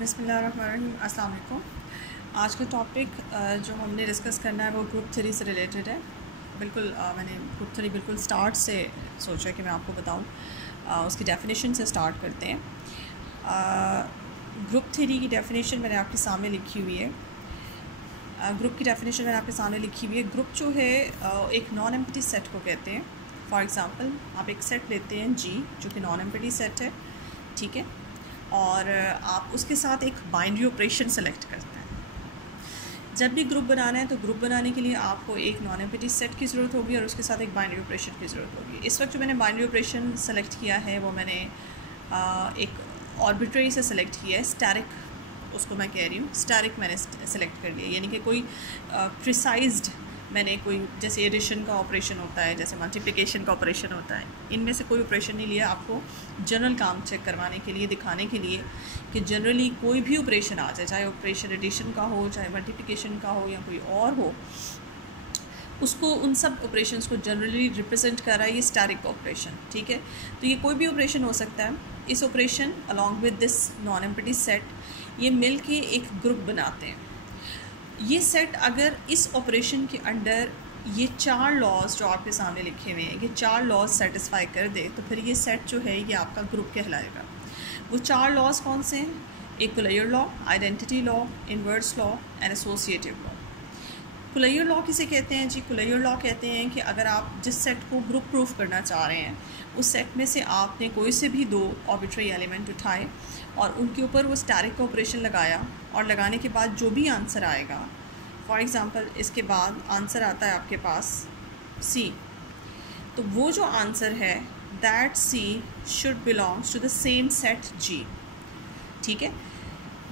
बिस्मिल्लाहिर्रहमानिर्रहीम। अस्सलाम वालेकुम। आज का टॉपिक जो हमने डिस्कस करना है वो ग्रुप थ्री से रिलेटेड है। बिल्कुल मैंने ग्रुप थ्री बिल्कुल स्टार्ट से सोचा कि मैं आपको बताऊं। उसकी डेफिनेशन से स्टार्ट करते हैं। ग्रुप थ्री की डेफिनेशन मैंने आपके सामने लिखी हुई है। ग्रुप की डेफिनेशन मैंने आपके सामने लिखी हुई है। ग्रुप जो है एक नॉन एम्प्टी सेट को कहते हैं। फॉर एग्ज़ाम्पल आप एक सेट लेते हैं जी, जो कि नॉन एम्प्टी सेट है, ठीक है, और आप उसके साथ एक बाइनरी ऑपरेशन सेलेक्ट करते हैं। जब भी ग्रुप बनाना है तो ग्रुप बनाने के लिए आपको एक नॉन एम्प्टी सेट की ज़रूरत होगी और उसके साथ एक बाइनरी ऑपरेशन की ज़रूरत होगी। इस वक्त जो मैंने बाइनरी ऑपरेशन सेलेक्ट किया है वो मैंने एक आर्बिट्रेरी से सेलेक्ट किया है। स्टैटिक उसको मैं कह रही हूँ, स्टैटिक मैंने सेलेक्ट कर लिया, यानी कि कोई प्रिसाइज्ड मैंने कोई, जैसे एडिशन का ऑपरेशन होता है, जैसे मल्टीप्लिकेशन का ऑपरेशन होता है, इनमें से कोई ऑपरेशन नहीं लिया। आपको जनरल काम चेक करवाने के लिए, दिखाने के लिए कि जनरली कोई भी ऑपरेशन आ जाए, चाहे ऑपरेशन एडिशन का हो, चाहे मल्टीप्लिकेशन का हो या कोई और हो, उसको उन सब ऑपरेशंस को जनरली रिप्रेजेंट कर रहा है ये स्टैटिक ऑपरेशन, ठीक है। तो ये कोई भी ऑपरेशन हो सकता है। इस operation along with this non empty set ये मिल के एक ग्रुप बनाते हैं। ये सेट अगर इस ऑपरेशन के अंडर ये चार लॉज जो आपके सामने लिखे हुए हैं, ये चार लॉज सेटिस्फाई कर दे, तो फिर ये सेट जो है ये आपका ग्रुप कहलाएगा। वो चार लॉज कौन से हैं? एक closure law, identity law, inverse law and associative law. Closure law किसे कहते हैं जी? कुलैयर लॉ कहते हैं कि अगर आप जिस सेट को ग्रुप प्रूफ करना चाह रहे हैं, उस सेट में से आपने कोई से भी दो आर्बिट्रेरी एलिमेंट उठाए और उनके ऊपर वो स्टैटिक का ऑपरेशन लगाया, और लगाने के बाद जो भी आंसर आएगा, फॉर एग्ज़ाम्पल इसके बाद आंसर आता है आपके पास सी, तो वो जो आंसर है that C should belongs to the same set G, ठीक है।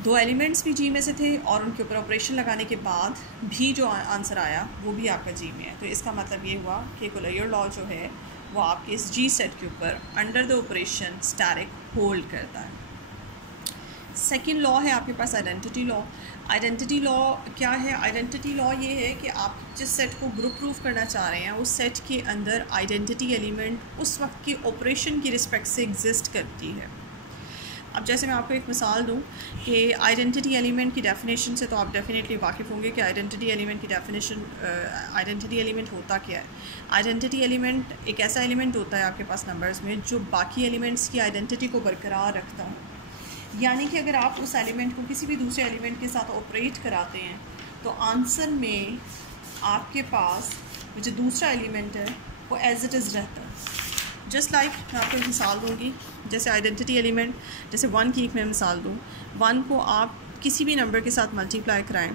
दो एलिमेंट्स भी जी में से थे और उनके ऊपर ऑपरेशन लगाने के बाद भी जो आंसर आया वो भी आपका जी में है। तो इसका मतलब ये हुआ कि कुलैयर लॉ जो है वो आपके इस जी सेट के ऊपर under the operation static hold करता है। सेकेंड लॉ है आपके पास आइडेंटिटी लॉ। आइडेंटिटी लॉ क्या है? आइडेंटिटी लॉ ये है कि आप जिस सेट को ग्रुप प्रूफ करना चाह रहे हैं उस सेट के अंदर आइडेंटिटी एलिमेंट उस वक्त के ऑपरेशन की रिस्पेक्ट से एग्जिस्ट करती है। अब जैसे मैं आपको एक मिसाल दूं कि आइडेंटिटी एलिमेंट की डेफिनेशन से तो आप डेफिनेटली वाकिफ़ होंगे कि आइडेंटिटी एलिमेंट की डेफिनेशन, आइडेंटिटी एलिमेंट होता क्या है। आइडेंटिटी एलिमेंट एक ऐसा एलिमेंट होता है आपके पास नंबर्स में जो बाकी एलिमेंट्स की आइडेंटिटी को बरकरार रखता है। यानी कि अगर आप उस एलिमेंट को किसी भी दूसरे एलिमेंट के साथ ऑपरेट कराते हैं तो आंसर में आपके पास जो दूसरा एलिमेंट है वो एज इट इज़ रहता है। जस्ट लाइक मैं आपको एक मिसाल दूंगी, जैसे आइडेंटिटी एलिमेंट, जैसे 1 की एक मैं मिसाल दूँ। 1 को आप किसी भी नंबर के साथ मल्टीप्लाई कराएं,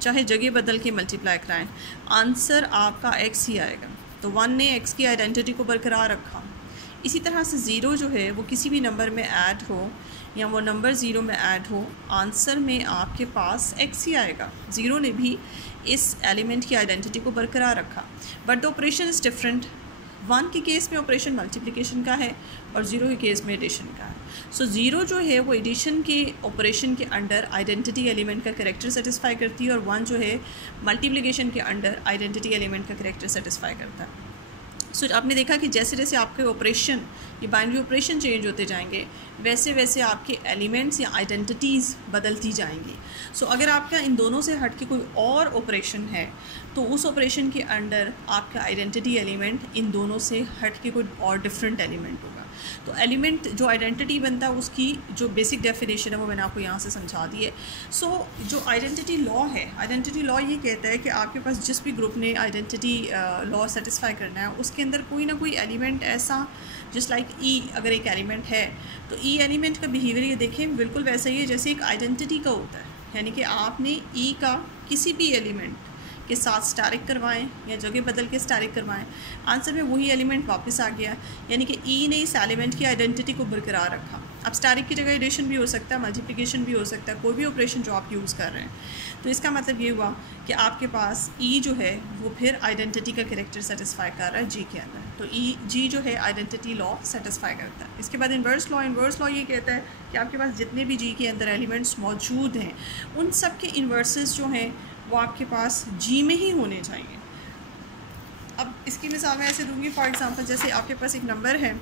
चाहे जगह बदल के मल्टीप्लाई कराएं, आंसर आपका x ही आएगा। तो 1 ने x की आइडेंटिटी को बरकरार रखा। इसी तरह से 0 जो है वो किसी भी नंबर में ऐड हो या वो नंबर 0 में ऐड हो, आंसर में आपके पास x ही आएगा। 0 ने भी इस एलिमेंट की आइडेंटिटी को बरकरार रखा, but the operation is different. 1 के केस में ऑपरेशन मल्टीप्लिकेशन का है और 0 के केस में एडिशन का है। सो 0 जो है वो एडिशन के ऑपरेशन के अंडर आइडेंटिटी एलिमेंट का कैरेक्टर सेटिस्फाई करती है, और 1 जो है मल्टीप्लिकेशन के अंडर आइडेंटिटी एलिमेंट का कैरेक्टर सेटिस्फाई करता है। सो आपने देखा कि जैसे जैसे आपके ऑपरेशन, ये बाइनरी ऑपरेशन चेंज होते जाएंगे, वैसे वैसे आपके एलिमेंट्स या आइडेंटिटीज़ बदलती जाएंगी। सो अगर आपका इन दोनों से हट के कोई और ऑपरेशन है तो उस ऑपरेशन के अंडर आपका आइडेंटिटी एलिमेंट इन दोनों से हट के कोई और डिफरेंट एलिमेंट होगा। तो एलिमेंट जो आइडेंटिटी बनता है उसकी जो बेसिक डेफिनेशन है वो मैंने आपको यहाँ से समझा दी है। सो जो आइडेंटिटी लॉ है, आइडेंटिटी लॉ ये कहता है कि आपके पास जिस भी ग्रुप ने आइडेंटिटी लॉ सेटिस्फाई करना है उसके अंदर कोई ना कोई एलिमेंट ऐसा, जस्ट लाइक ई अगर एक एलिमेंट है तो ई एलिमेंट का बिहेवियर ये देखें बिल्कुल वैसा ही है जैसे एक आइडेंटिटी का होता है। यानी कि आपने ई का किसी भी एलिमेंट के साथ स्टैटिक करवाएं या जगह बदल के स्टैटिक करवाएं, आंसर में वही एलिमेंट वापस आ गया। यानी कि ई ने इस एलिमेंट की आइडेंटिटी को बरकरार रखा। अब स्टैटिक की जगह एडिशन भी हो सकता है, मल्टीप्लिकेशन भी हो सकता है, कोई भी ऑपरेशन जो आप यूज़ कर रहे हैं। तो इसका मतलब ये हुआ कि आपके पास ई जो है वो फिर आइडेंटिटी का कैरेक्टर सेटिस्फाई कर रहा है जी के अंदर। तो ई जी जो है आइडेंटिटी लॉ सेटिस्फाई करता है। इसके बाद इन्वर्स लॉ, इन्वर्स लॉ ये कहता है कि आपके पास जितने भी जी के अंदर एलिमेंट्स मौजूद हैं उन सब के इन्वर्सेस जो हैं वो आपके पास जी में ही होने चाहिए। अब इसकी मिसाल मैं ऐसे दूंगी, फॉर एग्ज़ाम्पल जैसे आपके पास एक नंबर है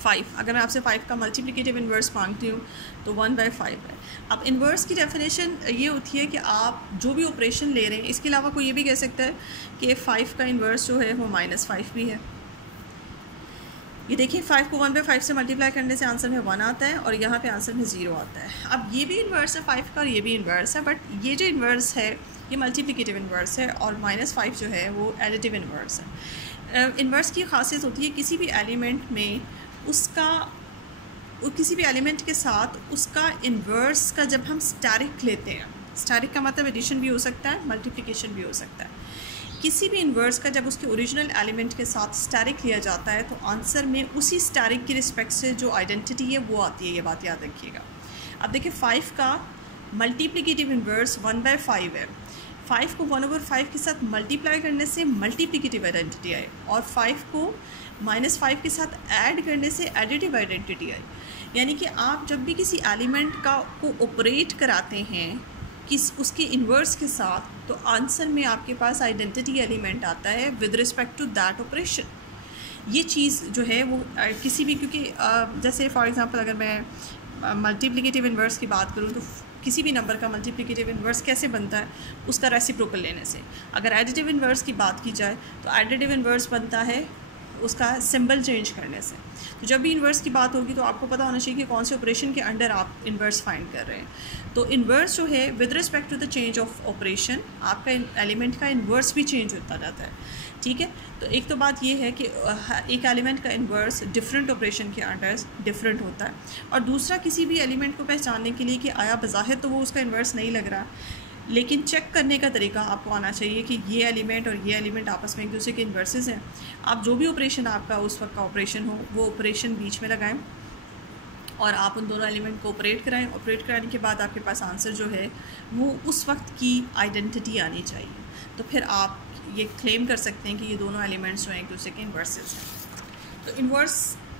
5, अगर मैं आपसे 5 का मल्टीप्लिकेटिव इन्वर्स मांगती हूँ तो 1/5 है। अब इन्वर्स की डेफिनेशन ये होती है कि आप जो भी ऑपरेशन ले रहे हैं, इसके अलावा कोई ये भी कह सकता है कि 5 का इन्वर्स जो है वो -5 भी है। ये देखिए 5 को 1/5 से मल्टीप्लाई करने से आंसर में 1 आता है और यहाँ पे आंसर में 0 आता है। अब ये भी इन्वर्स है 5 का और ये भी इन्वर्स है, बट ये जो इन्वर्स है ये मल्टीप्लिकेटिव इन्वर्स है और -5 जो है वो एडिटिव इन्वर्स है। इन्वर्स की खासियत होती है किसी भी एलिमेंट में किसी भी एलिमेंट के साथ उसका इन्वर्स का जब हम स्टैरिक लेते हैं, स्टैरिक का मतलब एडिशन भी हो सकता है, मल्टीप्लिकेशन भी हो सकता है, किसी भी इन्वर्स का जब उसके ओरिजिनल एलिमेंट के साथ स्टैरिक लिया जाता है तो आंसर में उसी स्टैरिक की रिस्पेक्ट से जो आइडेंटिटी है वो आती है। ये बात याद रखिएगा। अब देखिए 5 का मल्टीप्लिकेटिव इन्वर्स 1/5 है। 5 को 1/5 के साथ मल्टीप्लाई करने से मल्टीप्लिकेटिव आइडेंटिटी आई और 5 को -5 के साथ ऐड करने से एडिटिव आइडेंटिटी आई। यानी कि आप जब भी किसी एलिमेंट को ऑपरेट कराते हैं उसके इन्वर्स के साथ तो आंसर में आपके पास आइडेंटिटी एलिमेंट आता है with respect to that operation. ये चीज़ जो है वो किसी भी, क्योंकि जैसे फॉर एग्जांपल अगर मैं मल्टीप्लिकेटिव इन्वर्स की बात करूँ तो किसी भी नंबर का मल्टीप्लिकेटिव इन्वर्स कैसे बनता है, उसका रेसिप्रोकल लेने से। अगर एडिटिव इन्वर्स की बात की जाए तो एडिटिव इन्वर्स बनता है उसका सिंबल चेंज करने से। तो जब भी इन्वर्स की बात होगी तो आपको पता होना चाहिए कि कौन से ऑपरेशन के अंडर आप इन्वर्स फाइंड कर रहे हैं। तो इन्वर्स जो है with respect to the change of operation आपका एलिमेंट का इन्वर्स भी चेंज होता जाता है। ठीक है, तो एक तो बात ये है कि एक एलिमेंट का इन्वर्स डिफरेंट ऑपरेशन के अंडर डिफरेंट होता है, और दूसरा किसी भी एलिमेंट को पहचानने के लिए कि आया बज़ाहिर तो वो उसका इन्वर्स नहीं लग रहा, लेकिन चेक करने का तरीका आपको आना चाहिए कि ये एलिमेंट और ये एलिमेंट आपस में एक दूसरे के इन्वर्सेस हैं। आप जो भी ऑपरेशन आपका उस वक्त का ऑपरेशन हो वो ऑपरेशन बीच में लगाएं और आप उन दोनों एलिमेंट को ऑपरेट कराएं। ऑपरेट कराने के बाद आपके पास आंसर जो है वो उस वक्त की आइडेंटिटी आनी चाहिए, तो फिर आप ये क्लेम कर सकते हैं कि ये दोनों एलिमेंट्स जो हैं एक दूसरे के इन्वर्सेस हैं। तो इन्वर्स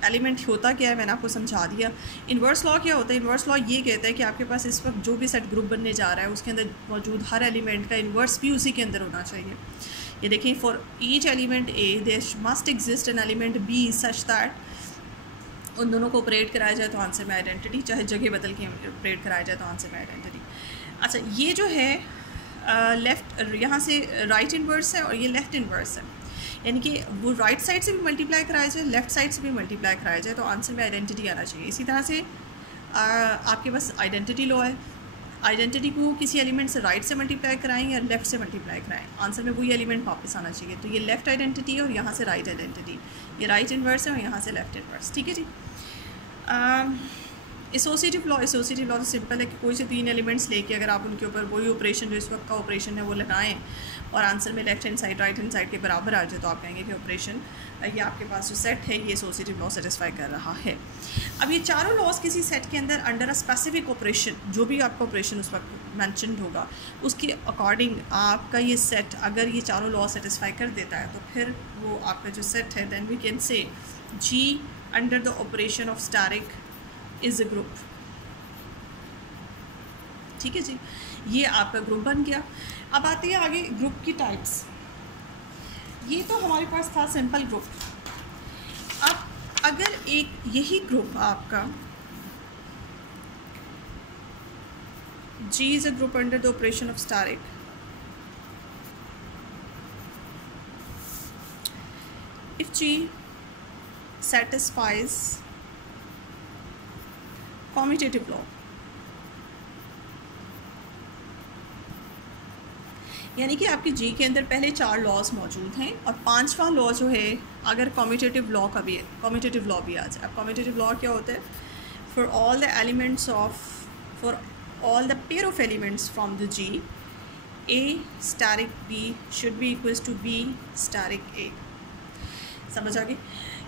एलिमेंट होता क्या है मैंने आपको समझा दिया। इन्वर्स लॉ क्या होता है? इन्वर्स लॉ ये कहता है कि आपके पास इस वक्त जो भी सेट ग्रुप बनने जा रहा है उसके अंदर मौजूद हर एलिमेंट का इन्वर्स भी उसी के अंदर होना चाहिए। ये देखें, for each element A there must exist an element B such that उन दोनों को ऑपरेट कराया जाए तो आंसर में आइडेंटिटी, चाहे जगह बदल के ऑपरेट कराया जाए तो आंसर में आइडेंटिटी। अच्छा, ये जो है लेफ़्ट यहाँ से राइट इन्वर्स है और ये लेफ़्ट इन्वर्स है, यानी कि वो राइट साइड से भी मल्टीप्लाई कराया जाए, लेफ़्ट साइड से भी मल्टीप्लाई कराया जाए तो आंसर में आइडेंटिटी आना चाहिए। इसी तरह से आपके पास आइडेंटिटी लॉ है। आइडेंटिटी को किसी एलिमेंट से राइट से मल्टीप्लाई कराएं या लेफ़्ट से मल्टीप्लाई कराएं, आंसर में वही एलिमेंट वापस आना चाहिए। तो ये लेफ़्ट आइडेंटिटी है और यहाँ से राइट आइडेंटिटी, ये राइट इन्वर्स है और यहाँ से लेफ़्ट इन्वर्स। ठीक है जी। एसोसिएटिव लॉ तो सिंपल है कि कोई से 3 एलिमेंट्स लेके अगर आप उनके ऊपर वही ऑपरेशन जो इस वक्त का ऑपरेशन है वो लगाएं और आंसर में left hand side right hand side के बराबर आ जाए तो आप कहेंगे कि ऑपरेशन ये आपके पास जो सेट है ये एसोसिएटिव लॉ सेटिस्फाई कर रहा है। अब ये चारों लॉज किसी सेट के अंदर अंडर अ स्पेसिफिक ऑपरेशन, जो भी आपका ऑपरेशन उस वक्त मैंशनड होगा उसके अकॉर्डिंग आपका ये सेट अगर ये चारों लॉ सेटिस्फाई कर देता है तो फिर वो आपका जो सेट है then we can say G under the operation of asterisk is a group. ठीक है जी, ये आपका ग्रुप बन गया। अब आते हैं आगे ग्रुप की टाइप्स। ये तो हमारे पास था सिंपल ग्रुप। अब अगर एक यही ग्रुप आपका G is a group under the operation of steric, if G satisfies commutative law, यानी कि आपकी जी के अंदर पहले 4 लॉज मौजूद हैं और 5वां लॉ जो है अगर कम्यूटेटिव लॉ का भी है, कम्यूटेटिव लॉ भी आ जाए। अब कम्यूटेटिव लॉ क्या होता है? For all the pair of elements from the G A asterisk B should be equals to B asterisk A. समझ आ गई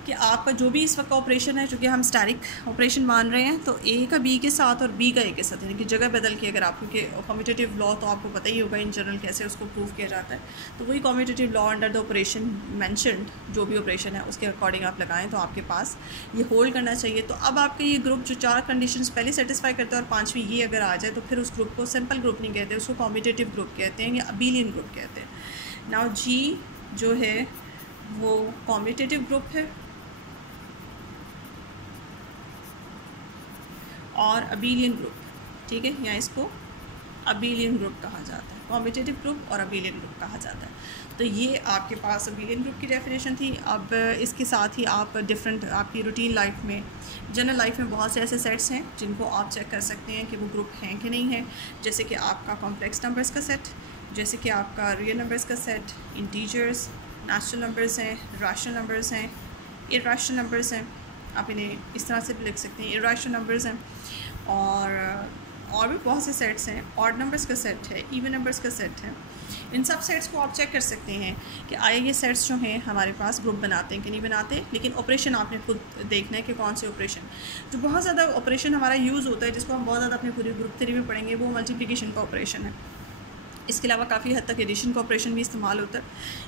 कि आपका जो भी इस वक्त का ऑपरेशन है, चूँकि हम स्टैरिक ऑपरेशन मान रहे हैं तो ए का बी के साथ और बी का ए के साथ, यानी कि जगह बदल के अगर आप, क्योंकि कम्यूटेटिव लॉ तो आपको पता ही होगा इन जनरल कैसे उसको प्रूव किया जाता है, तो वही commutative law under the operation mentioned जो भी ऑपरेशन है उसके अकॉर्डिंग आप लगाएं तो आपके पास ये होल्ड करना चाहिए। तो अब आपका ये ग्रुप जो 4 कंडीशंस पहले सेटिस्फाई करता है और 5वीं ये अगर आ जाए तो फिर उस ग्रुप को सिंपल ग्रुप नहीं कहते, उसको कम्यूटेटिव ग्रुप कहते हैं या अबेलियन ग्रुप कहते हैं। नाउ जी जो है वो कम्यूटेटिव ग्रुप है और अबेलियन ग्रुप, ठीक है, या इसको अबेलियन ग्रुप कहा जाता है, कॉम्पिटिटिव ग्रुप और अबेलियन ग्रुप कहा जाता है। तो ये आपके पास अबेलियन ग्रुप की डेफिनेशन थी। अब इसके साथ ही आप डिफरेंट आपकी रूटीन लाइफ में, जनरल लाइफ में बहुत से ऐसे सेट्स हैं जिनको आप चेक कर सकते हैं कि वो ग्रुप हैं कि नहीं हैं, जैसे कि आपका कॉम्प्लेक्स नंबर्स का सेट, जैसे कि आपका रियल नंबर्स का सेट, इंटीजर्स, नेचुरल नंबर्स हैं, रैशनल नंबर्स हैं, इर्रेशनल नंबर्स हैं, आप इन्हें इस तरह से भी लिख सकते हैं, इर्रेशनल नंबर्स हैं, और भी बहुत से सेट्स हैं, ऑड नंबर्स का सेट है, इवन नंबर्स का सेट है। इन सब सेट्स को आप चेक कर सकते हैं कि आए ये सेट्स जो हैं हमारे पास ग्रुप बनाते हैं कि नहीं बनाते। लेकिन ऑपरेशन आपने खुद देखना है कि कौन से ऑपरेशन, जो बहुत ज़्यादा ऑपरेशन हमारा यूज़ होता है, जिसको हम बहुत ज़्यादा अपने पूरी ग्रुप थ्योरी में पढ़ेंगे, वो मल्टीप्लिकेशन का ऑपरेशन है। इसके अलावा काफ़ी हद तक एडिशन का ऑपरेशन भी इस्तेमाल होता है।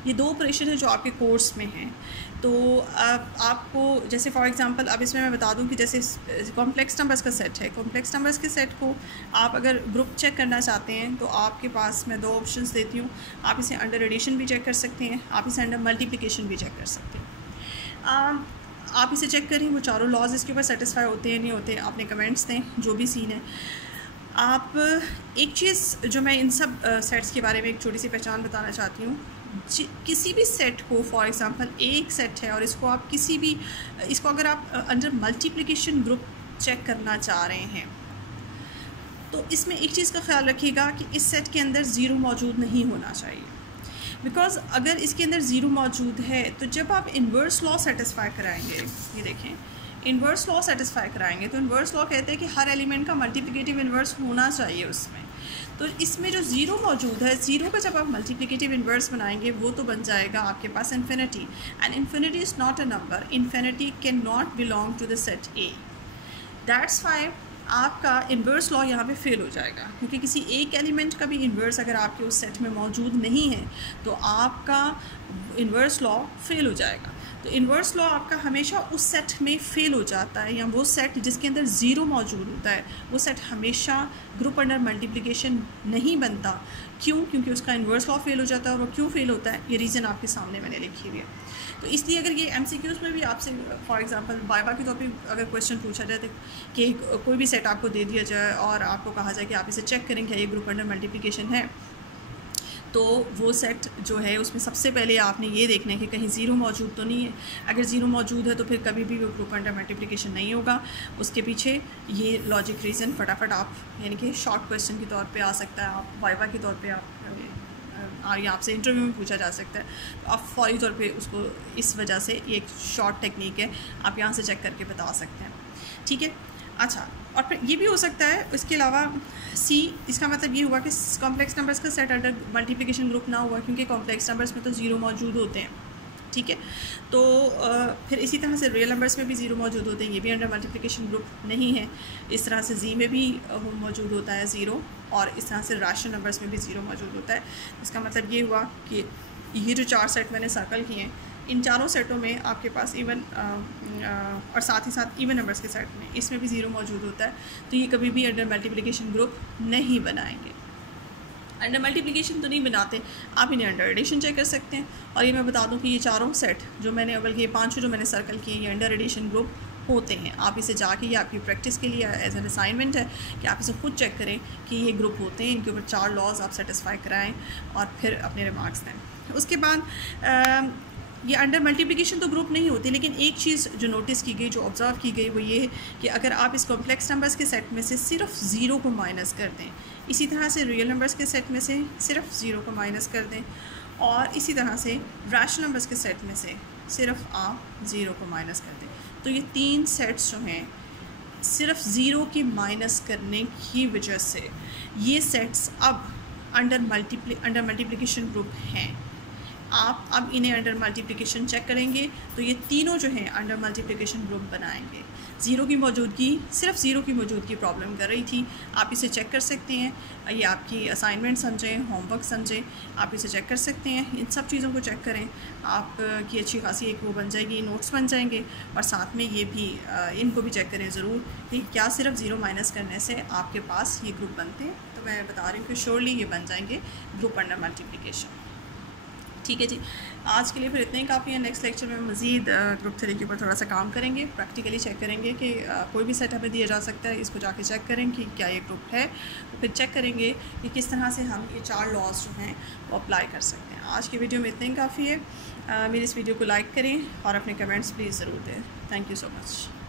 ये दो ऑपरेशन है जो आपके कोर्स में हैं। तो आपको जैसे फॉर एग्जांपल अब इसमें मैं बता दूं कि जैसे कॉम्प्लेक्स नंबर्स का सेट है, कॉम्प्लेक्स नंबर्स के सेट को आप अगर ग्रुप चेक करना चाहते हैं तो आपके पास मैं दो ऑप्शंस देती हूँ। आप इसे अंडर एडिशन भी चेक कर सकते हैं, आप इसे अंडर मल्टीप्लिकेशन भी चेक कर सकते हैं। आप इसे चेक करें वो चारों लॉज इसके ऊपर सेटिस्फाई होते हैं नहीं होते, आपने कमेंट्स दें जो भी सीन है। आप एक चीज़ जो मैं इन सब सेट्स के बारे में एक छोटी सी पहचान बताना चाहती हूँ, किसी भी सेट को फॉर एग्जांपल एक सेट है और इसको आप किसी भी इसको अगर आप अंडर मल्टीप्लिकेशन ग्रुप चेक करना चाह रहे हैं तो इसमें एक चीज़ का ख्याल रखिएगा कि इस सेट के अंदर ज़ीरो मौजूद नहीं होना चाहिए। बिकॉज़ अगर इसके अंदर ज़ीरो मौजूद है तो जब आप इन्वर्स लॉ सेटिस्फाई कराएंगे, ये देखें इन्वर्स लॉ सेटिस्फाई कराएंगे तो इन्वर्स लॉ कहते हैं कि हर एलिमेंट का मल्टीप्लिकेटिव इन्वर्स होना चाहिए उसमें। तो इसमें जो ज़ीरो मौजूद है, ज़ीरो का जब आप मल्टीप्लिकेटिव इन्वर्स बनाएंगे वो तो बन जाएगा आपके पास infinity, and infinity is not a number, infinity can not belong to the set A. That's why आपका इन्वर्स लॉ यहाँ पे फेल हो जाएगा, क्योंकि किसी एक एलिमेंट का भी इन्वर्स अगर आपके उस सेट में मौजूद नहीं है तो आपका इन्वर्स लॉ फेल हो जाएगा। तो इन्वर्स लॉ आपका हमेशा उस सेट में फ़ेल हो जाता है, या वो सेट जिसके अंदर ज़ीरो मौजूद होता है वो सेट हमेशा ग्रुप अंडर मल्टीप्लिकेशन नहीं बनता। क्यों? क्योंकि उसका इन्वर्स लॉ फेल हो जाता है। और वो क्यों फेल होता है ये रीज़न आपके सामने मैंने लिखी हुई है। तो इसलिए अगर ये MCQs में भी आपसे फॉर एग्जांपल वाइवा के तौर पे अगर क्वेश्चन पूछा जाए तो कि कोई भी सेट आपको दे दिया जाए और आपको कहा जाए कि आप इसे चेक करें क्या ये ग्रुप अंडर मल्टीप्लिकेशन है, तो वो सेट जो है उसमें सबसे पहले आपने ये देखना है कि कहीं ज़ीरो मौजूद तो नहीं है। अगर ज़ीरो मौजूद है तो फिर कभी भी वो ग्रुप अंडर मल्टीप्लिकेशन नहीं होगा। उसके पीछे ये लॉजिक रीज़न फटाफट आप यानी कि शॉर्ट क्वेश्चन के तौर पे आ सकता है, आप वाइवा के तौर पे आप या आपसे इंटरव्यू में पूछा जा सकता है, तो आप फौरी तौर पे उसको इस वजह से ये एक शॉर्ट टेक्निक है, आप यहाँ से चेक करके बता सकते हैं। ठीक है, अच्छा, और फिर ये भी हो सकता है इसके अलावा सी, इसका मतलब ये हुआ कि कॉम्प्लेक्स नंबर्स का सेट अंडर मल्टीप्लिकेशन ग्रुप ना हुआ, क्योंकि कॉम्प्लेक्स नंबर्स में तो ज़ीरो मौजूद होते हैं। ठीक है, तो फिर इसी तरह से रियल नंबर्स में भी ज़ीरो मौजूद होते हैं, ये भी अंडर मल्टीप्लिकेशन ग्रुप नहीं है। इस तरह से जी में भी मौजूद होता है ज़ीरो, और इस तरह से रैशनल नंबर्स में भी ज़ीरो मौजूद होता है। इसका मतलब ये हुआ कि ये जो चार सेट मैंने सर्कल किए हैं, इन चारों सेटों में आपके पास इवन और साथ ही साथ इवन नंबर्स के सेट में इसमें भी ज़ीरो मौजूद होता है, तो ये कभी भी अंडर मल्टीप्लिकेशन ग्रुप नहीं बनाएंगे। अंडर मल्टीप्लिकेशन तो नहीं बनाते, आप इन्हें अंडर एडिशन चेक कर सकते हैं। और ये मैं बता दूं कि ये चारों सेट जो मैंने, बल्कि ये पांचों जो मैंने सर्कल किए, ये अंडर एडिशन ग्रुप होते हैं। आप इसे जाके, ये आपकी प्रैक्टिस के लिए एज एन असाइनमेंट है कि आप इसे खुद चेक करें कि ये ग्रुप होते हैं, इनके ऊपर चार लॉज आप सेटिस्फाई कराएँ और फिर अपने रिमार्क्स दें। उसके बाद ये अंडर मल्टीप्लिकेशन तो ग्रुप नहीं होती, लेकिन एक चीज़ जो नोटिस की गई, जो ऑब्ज़र्व की गई, वो ये है कि अगर आप इस कॉम्प्लेक्स नंबर्स के सेट में से सिर्फ ज़ीरो को माइनस कर दें, इसी तरह से रियल नंबर्स के सेट में से सिर्फ ज़ीरो को माइनस कर दें, और इसी तरह से रैशनल नंबर्स के सेट में से सिर्फ आप ज़ीरो को माइनस कर दें, तो ये तीन सेट्स जो हैं सिर्फ ज़ीरो के माइनस करने की वजह से ये सेट्स अब अंडर मल्टीप्लिकेशन ग्रुप हैं। आप अब इन्हें अंडर मल्टीप्लिकेशन चेक करेंगे तो ये तीनों जो हैं अंडर मल्टीप्लिकेशन ग्रुप बनाएंगे। ज़ीरो की मौजूदगी, सिर्फ ज़ीरो की मौजूदगी प्रॉब्लम कर रही थी, आप इसे चेक कर सकते हैं। ये आपकी असाइनमेंट समझें, होमवर्क समझें, आप इसे चेक कर सकते हैं। इन सब चीज़ों को चेक करें, आपकी अच्छी खासी एक वो बन जाएगी, नोट्स बन जाएंगे। और साथ में ये भी इनको भी चेक करें ज़रूर कि क्या सिर्फ ज़ीरो माइनस करने से आपके पास ये ग्रुप बनते हैं। तो मैं बता रही हूँ कि श्योरली ये बन जाएंगे ग्रुप अंडर मल्टीप्लिकेशन। ठीक है जी, आज के लिए फिर इतने ही काफ़ी है। नेक्स्ट लेक्चर में मज़ीद ग्रुप थ्योरी के ऊपर थोड़ा सा काम करेंगे, प्रैक्टिकली चेक करेंगे कि कोई भी सेट हमें दिया जा सकता है, इसको जाके चेक करें कि क्या ये ग्रुप है, तो फिर चेक करेंगे कि किस तरह से हम ये 4 लॉज जो हैं वो अप्लाई कर सकते हैं। आज की वीडियो में इतने ही काफ़ी है। मेरी इस वीडियो को लाइक करें और अपने कमेंट्स प्लीज़ ज़रूर दें। Thank you so much.